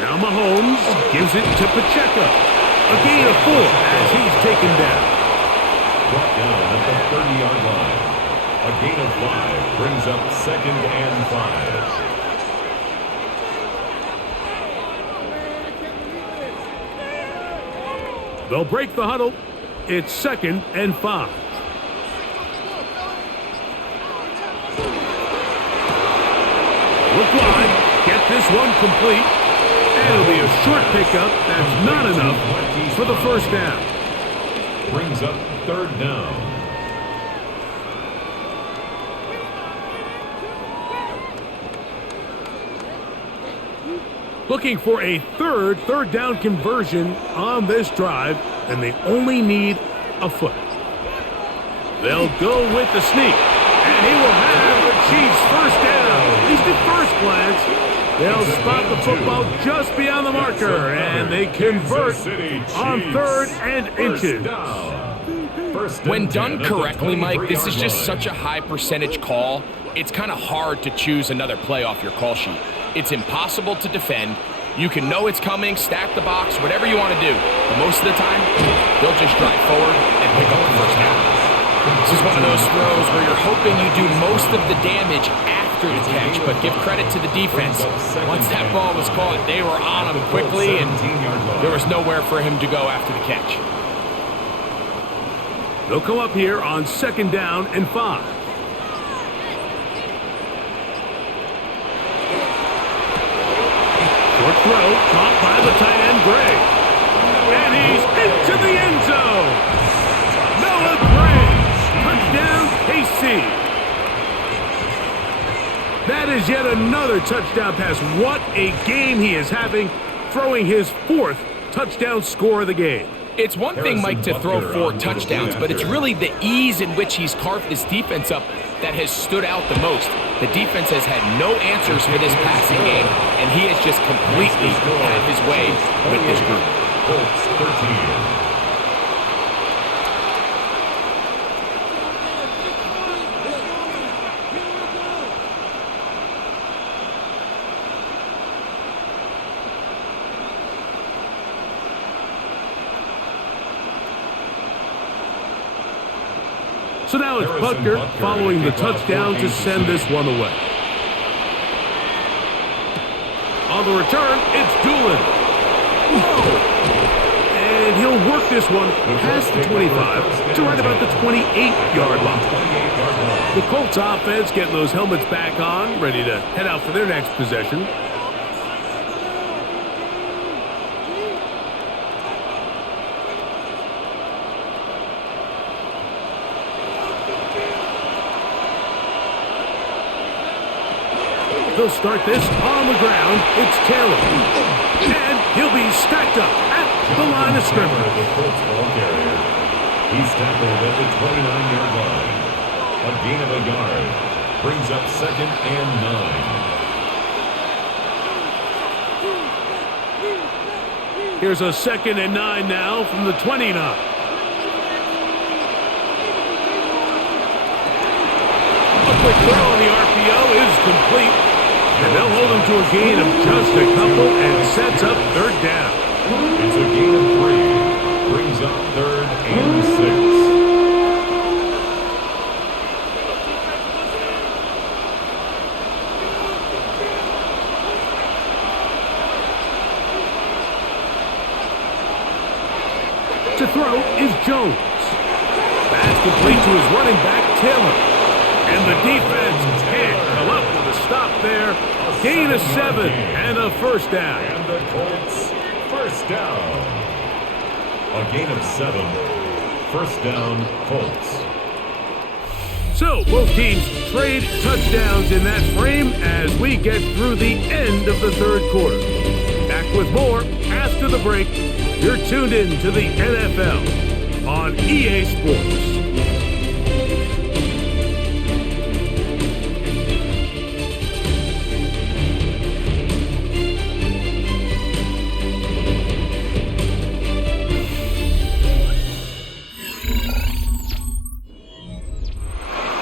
Now Mahomes gives it to Pacheco. A gain of 4 as he's taken down. Brought down at the 30-yard line. A gain of 5 brings up 2nd and 5. They'll break the huddle. It's 2nd and 5. Look wide. Get this one complete. And it'll be a short pickup. That's not enough for the first down. Brings up 3rd down. Looking for a third down conversion on this drive, and they only need a foot. They'll go with the sneak, and he will have the Chiefs first down. At least at first glance, they'll spot the football just beyond the marker, and they convert on 3rd and inches. When done correctly, Mike, this is just such a high percentage call. It's kind of hard to choose another play off your call sheet. It's impossible to defend. You can know it's coming, stack the box, whatever you want to do. But most of the time, they'll just drive forward and pick up the first down. This is one of those throws where you're hoping you do most of the damage after the catch, but give credit to the defense. Once that ball was caught, they were on him quickly, and there was nowhere for him to go after the catch. They'll come up here on 2nd down and 5. Short throw, caught by the tight end, Gray. And he's into the end zone. Noah Gray, touchdown, KC. That is yet another touchdown pass. What a game he is having, throwing his 4th touchdown score of the game. It's one thing, Mike, to throw 4 touchdowns, but it's really the ease in which he's carved this defense up that has stood out the most. The defense has had no answers for this passing game, and he has just completely had his way with this group. Colts 13. So now it's Butker following the touchdown to send this one away. On the return, it's Doolin. And he'll work this one past the 25 to right about the 28-yard line. The Colts offense getting those helmets back on, ready to head out for their next possession. They'll start this on the ground. It's Taylor. And he'll be stacked up at the line of scrimmage. The Colts ball carrier. He's tackled at the 29-yard line. A gain of a yard. Brings up 2nd and 9. Here's a 2nd and 9 now from the 29. A quick throw on the RPO is complete. And they'll hold him to a gain of just a couple and sets up third down. It's a gain of 3. Brings up 3rd and 6. To throw is Jones. That's complete to his running back, Taylor. And the defense can't come up with a stop there. Gain of 7 and a first down. And the Colts, first down. A gain of 7. First down, Colts. So both teams trade touchdowns in that frame as we get through the end of the third quarter. Back with more after the break. You're tuned in to the NFL on EA Sports.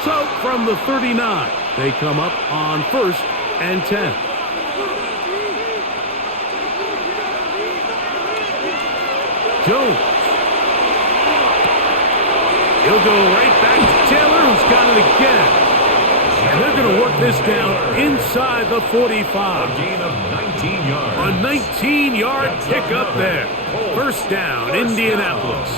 So from the 39, they come up on 1st and 10. Jones. He'll go right back to Taylor, who's got it again. And they're going to work this down inside the 45. A gain of 19 yards. A 19-yard pickup there. First down, Indianapolis.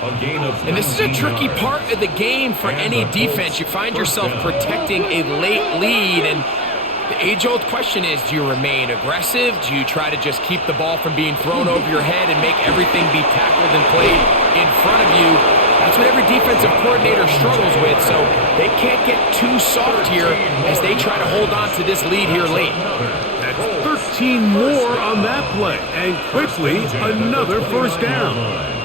A gain of 19 And this is a tricky part of the game for any defense. You find yourself protecting a late lead, and the age-old question is, do you remain aggressive? Do you try to just keep the ball from being thrown over your head and make everything be tackled and played in front of you? That's what every defensive coordinator struggles with, so they can't get too soft here as they try to hold on to this lead here late. That's 13 more on that play, and quickly another first down.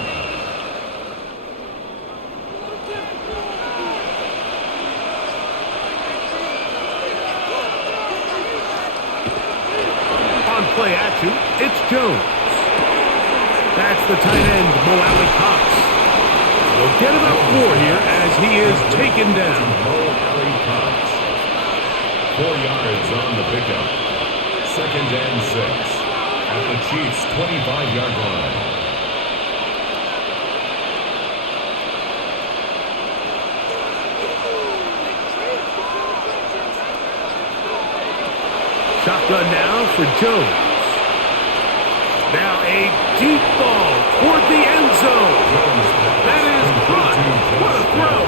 Play action, it's Jones. That's the tight end, Mo Alley Cox. They'll get about 4 here as he is taken down. Mo Alley Cox. 4 yards on the pickup. 2nd and 6 at the Chiefs' 25-yard line. Shotgun now for Jones. Now a deep ball toward the end zone. That is caught. What a throw.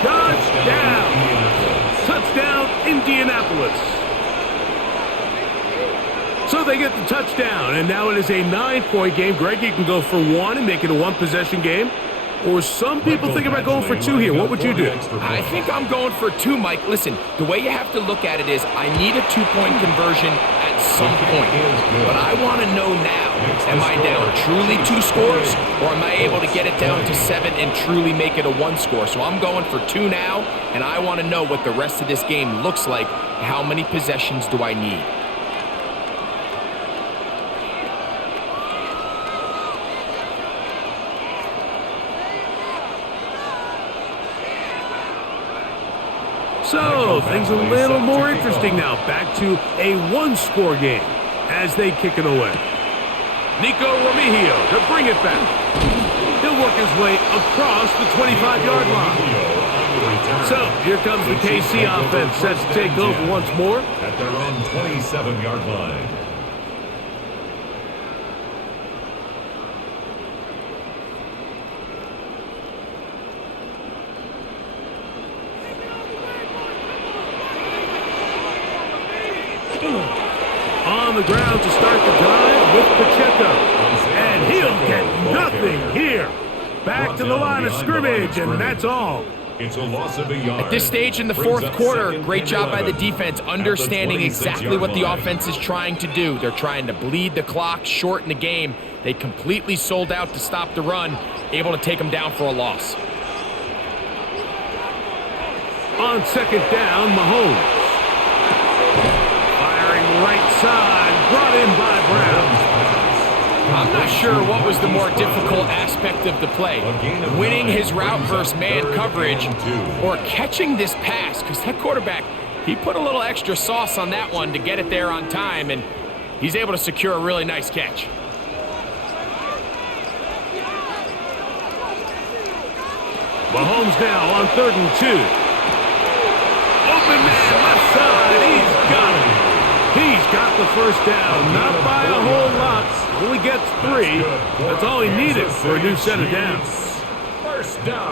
Touchdown. Touchdown, Indianapolis. So they get the touchdown, and now it is a 9-point game. Greg, you can go for 1 and make it a 1-possession game. Or some people think about going for 2 here. What would you do? I think I'm going for 2, Mike. Listen, the way you have to look at it is I need a 2-point conversion at some point. But I want to know now, am I down truly 2 scores, or am I able to get it down to 7 and truly make it a 1 score? So I'm going for 2 now, and I want to know what the rest of this game looks like. How many possessions do I need? So, things a little more interesting now. Back to a 1-score game as they kick it away. Nico Remigio to bring it back. He'll work his way across the 25-yard line. So, here comes the KC offense set to take over once more. At their own 27-yard line. On the ground to start the drive with Pacheco. And he'll get nothing here. Back to the line of scrimmage, and that's all. It's a loss of a yard. At this stage in the fourth quarter, great job by the defense, understanding exactly what the offense is trying to do. They're trying to bleed the clock, shorten the game. They completely sold out to stop the run, able to take them down for a loss. On 2nd down, Mahomes. Right side, brought in by Brown. I'm not sure what was the more difficult aspect of the play, winning his route versus man coverage or catching this pass, because that quarterback, He put a little extra sauce on that one to get it there on time, and he's able to secure a really nice catch. Mahomes now on 3rd and 2. Open man, left side, he's got it. He's got the first down, not by a whole lot. Only gets 3. That's all he needed for a new set of downs.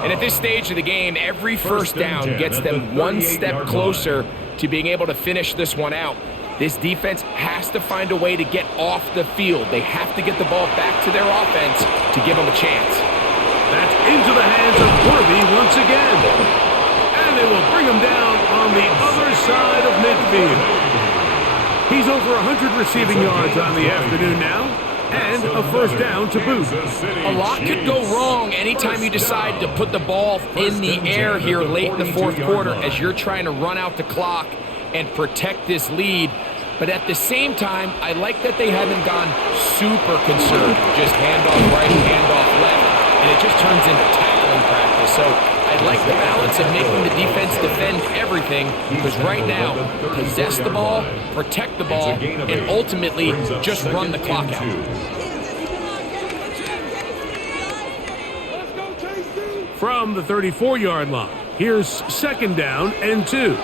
And at this stage of the game, every first down gets them one step closer to being able to finish this one out. This defense has to find a way to get off the field. They have to get the ball back to their offense to give them a chance. That's into the hands of Worthy once again. And they will bring him down on the other side of midfield. He's over 100 receiving yards on the afternoon now, and a first down to boot. A lot could go wrong anytime you decide to put the ball in the air here late in the fourth quarter as you're trying to run out the clock and protect this lead. But at the same time, I like that they haven't gone super conservative. Just handoff right, handoff left, and it just turns into tackling practice. So I like the balance of making the defense defend everything, because right now, possess the ball, protect the ball, and ultimately just run the clock out. From the 34-yard line, here's 2nd down and 2.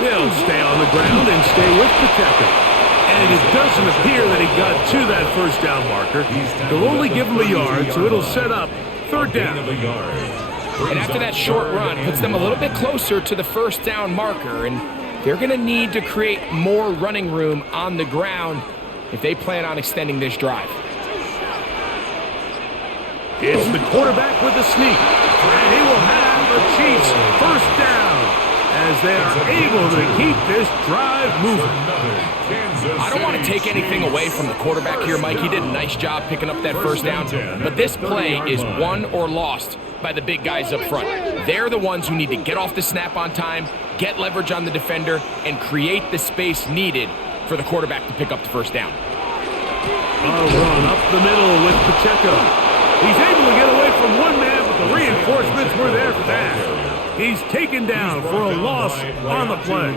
They'll stay on the ground and stay with Pacheco. And it doesn't appear that he got to that first down marker. They'll only give him a yard, so it'll set up 3rd down. And after that short run, puts them a little bit closer to the first down marker, and they're going to need to create more running room on the ground if they plan on extending this drive. It's the quarterback with the sneak, and he will have the Chiefs first down as they are able to keep this drive moving. I don't want to take anything away from the quarterback here, Mike. He did a nice job picking up that first down, but this play is won or lost by the big guys up front. They're the ones who need to get off the snap on time, get leverage on the defender, and create the space needed for the quarterback to pick up the first down. A run up the middle with Pacheco. He's able to get away from one man, but the reinforcements were there for that. He's taken down for a loss on the play.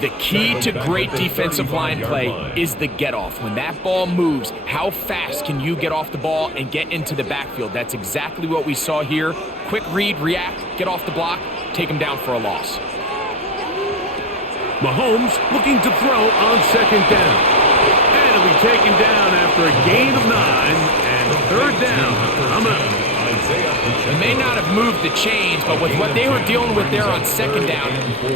The key to great defensive line play is the get-off. When that ball moves, how fast can you get off the ball and get into the backfield? That's exactly what we saw here. Quick read, react, get off the block, take him down for a loss. Mahomes looking to throw on 2nd down. And he'll be taken down after a gain of 9 and 3rd down. I'm up. He may not have moved the chains, but with what they were dealing with there on 2nd down,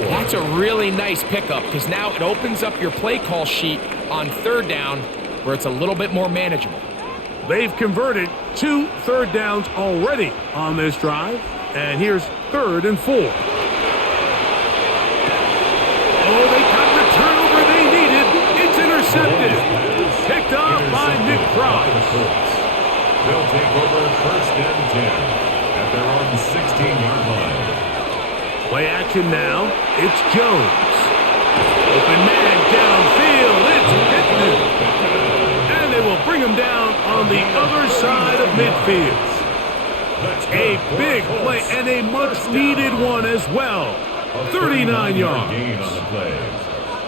that's a really nice pickup, because now it opens up your play call sheet on 3rd down where it's a little bit more manageable. They've converted 2 third downs already on this drive, and here's 3rd and 4. Oh, they got the turnover they needed. It's intercepted. Picked off by Nick Cross. They'll take over 1st and 10 at their own 16-yard line. Play action now. It's Jones. Open man downfield. It's Pittman. And they will bring him down on the other side of midfield. A big play and a much-needed one as well. 39 yards.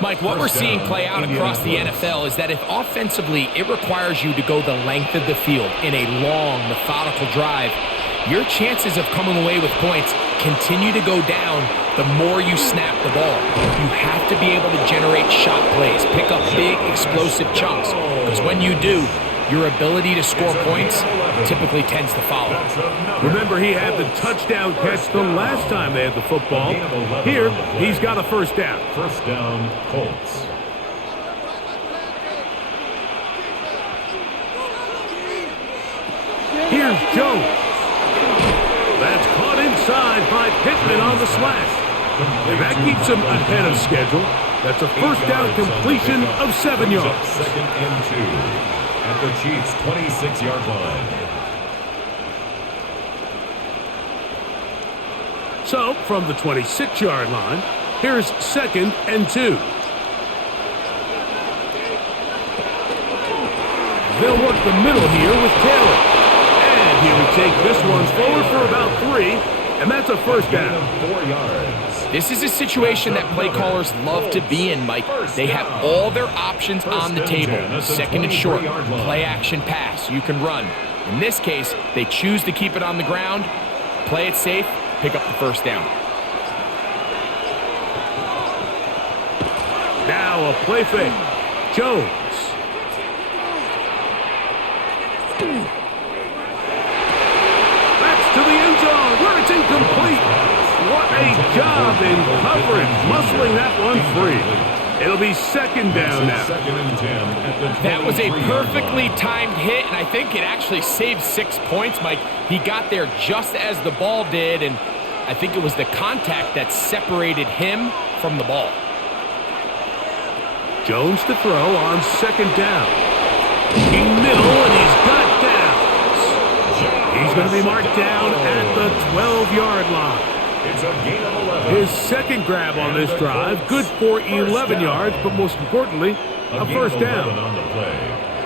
Mike, what we're seeing play out across the NFL is that if offensively it requires you to go the length of the field in a long, methodical drive, your chances of coming away with points continue to go down the more you snap the ball. You have to be able to generate shot plays, pick up big, explosive chunks, because when you do, your ability to score points typically tends to follow. Remember, he had the touchdown catch the last time they had the football. Here, he's got a first down. First down, Colts. Here's Jones. That's caught inside by Pittman on the slash. And that keeps him ahead of schedule. That's a first down completion of 7 yards. 2nd and 2 at the Chiefs' 26-yard line. So, from the 26-yard line, here's 2nd and 2. They'll work the middle here with Taylor. And he will take this one forward for about 3, And that's a first Gain down. of 4 yards. This is a situation that play callers love to be in, Mike. They have all their options on the table. Second and short, play action pass. You can run. In this case, they choose to keep it on the ground, play it safe, pick up the first down. Now a play fake. Jones. That's to the end zone where it's incomplete. What a job in coverage, muscling that one free. It'll be second down now. Second and 10 at the That was a 23-yard perfectly line. timed hit, and I think it actually saved 6 points, Mike. He got there just as the ball did, and I think it was the contact that separated him from the ball. Jones to throw on second down. In middle, and he's got downs. He's going to be marked down at the 12-yard line. It's a gain of 11. His second grab on this drive, good for 11 yards, but most importantly, a first down. On the play.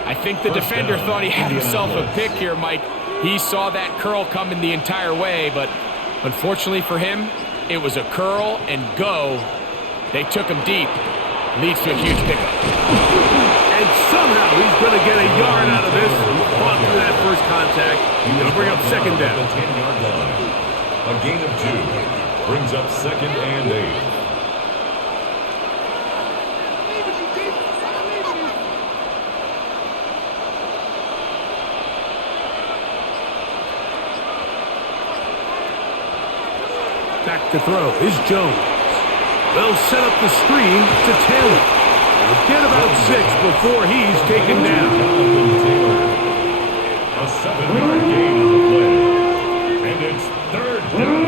I think the defender thought he had himself a pick here, Mike. He saw that curl coming the entire way, but unfortunately for him, it was a curl and go. They took him deep. Leads to a huge pickup. And somehow he's going to get a yard out of this. Fought through that first contact. It'll bring up second down. The 10-yard line. A gain of 2 brings up second and 8. Back to throw is Jones. They'll set up the screen to Taylor. They'll get about 6 before he's taken down. A 7-yard gain on the play. And it's third down.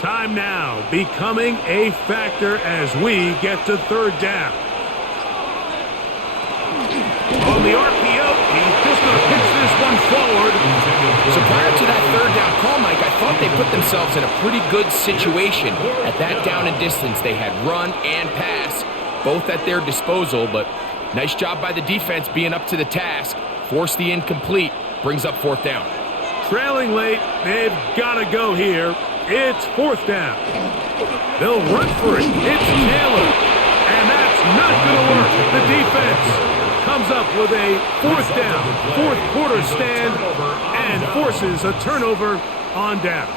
Time now becoming a factor as we get to third down. On the RPO, he's just going to pitch this one forward. So prior to that third down call, Mike, I thought they put themselves in a pretty good situation. At that down and distance, they had run and pass, both at their disposal, but nice job by the defense being up to the task. Forced the incomplete, brings up fourth down. Trailing late, they've got to go here. It's fourth down. They'll run for it. It's Taylor. And that's not going to work. The defense comes up with a fourth down, fourth quarter stand, and forces a turnover on downs.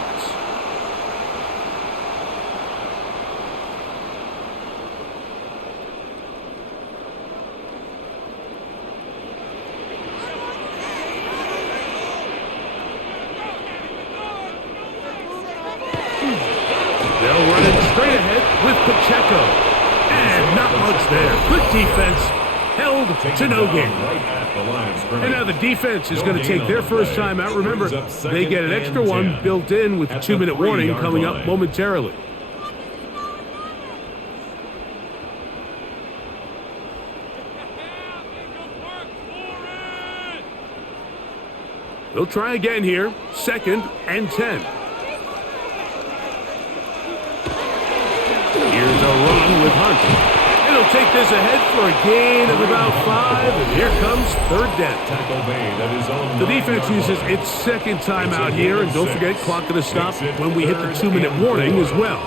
They'll run it straight ahead with Pacheco. And not much there. Good defense. Held to no gain. And now the defense is going to take their first time out. Remember, they get an extra one built in with the 2-minute warning coming up momentarily. They'll try again here. Second and 10. Here's a run with Hunt. He'll take this ahead for a gain of about 5, and here comes third down. The defense uses its second timeout here, and don't forget, clock going to stop when we hit the 2-minute warning as well.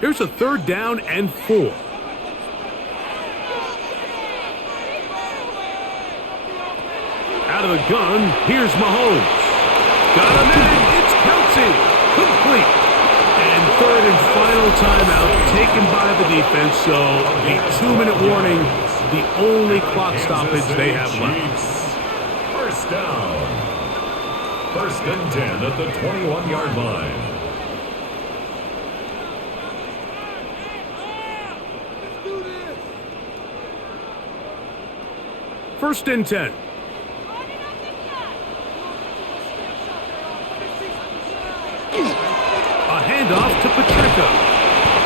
Here's a third down and 4. Out of the gun, here's Mahomes. Got a man, it's Kelsey. Complete. And third and final timeout taken by the defense, so the 2-minute warning, the only clock stoppage they have left. First down. First and 10 at the 21-yard line. First and 10. A handoff to Pacheco.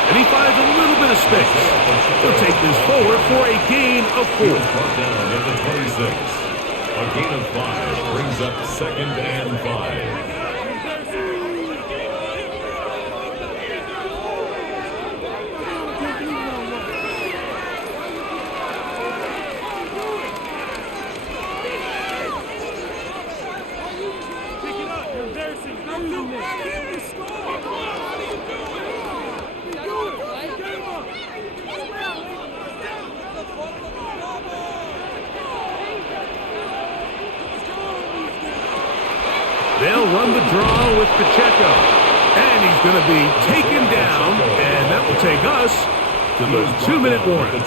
And he finds a little bit of space. He'll take this forward for a gain of 4. Down at the 26. A gain of 5 brings up 2nd and 5. They'll run the draw with Pacheco. And he's going to be taken down, and that will take us to the 2-minute warning.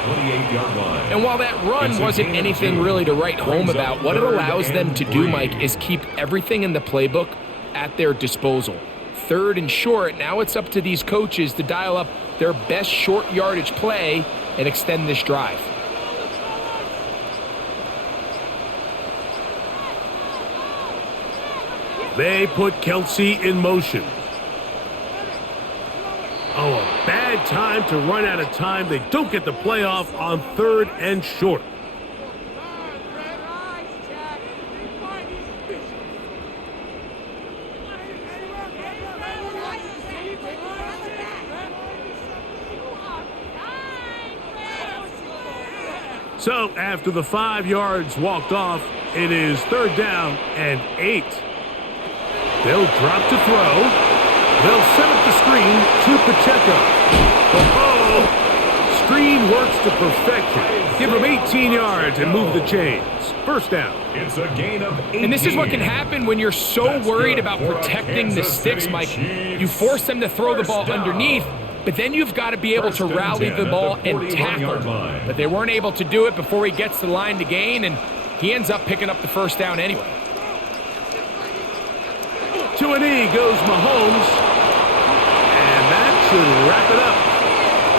And while that run wasn't anything really to write home about, what it allows them to do, Mike, is keep everything in the playbook at their disposal. 3rd and short, now it's up to these coaches to dial up their best short yardage play and extend this drive. They put Kelsey in motion. Oh, a bad time to run out of time. They don't get the playoff on 3rd and short. So after the 5 yards walked off, it is 3rd down and 8. They'll drop to throw. They'll set up the screen to Pacheco. Oh, screen works to perfection. Give him 18 yards and move the chains. 1st down. It's a gain of 18. And this is what can happen when you're so worried about protecting the sticks, Mike. You force them to throw the ball underneath, but then you've got to be able to rally the ball and tackle. But they weren't able to do it before he gets the line to gain, and he ends up picking up the 1st down anyway. To a knee goes Mahomes, and that should wrap it up.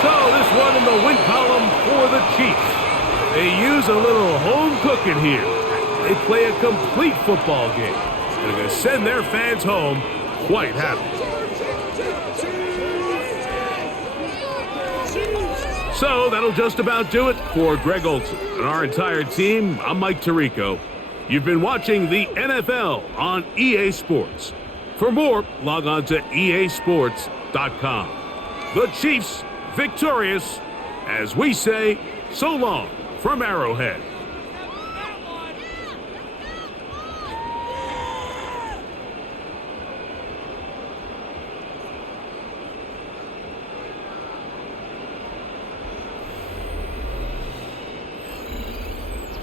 So this one in the win column for the Chiefs. They use a little home cooking here. They play a complete football game. They're going to send their fans home quite happy. So that'll just about do it for Greg Olson and our entire team. I'm Mike Tirico. You've been watching the NFL on EA Sports. For more, log on to easports.com. The Chiefs victorious, as we say, so long from Arrowhead.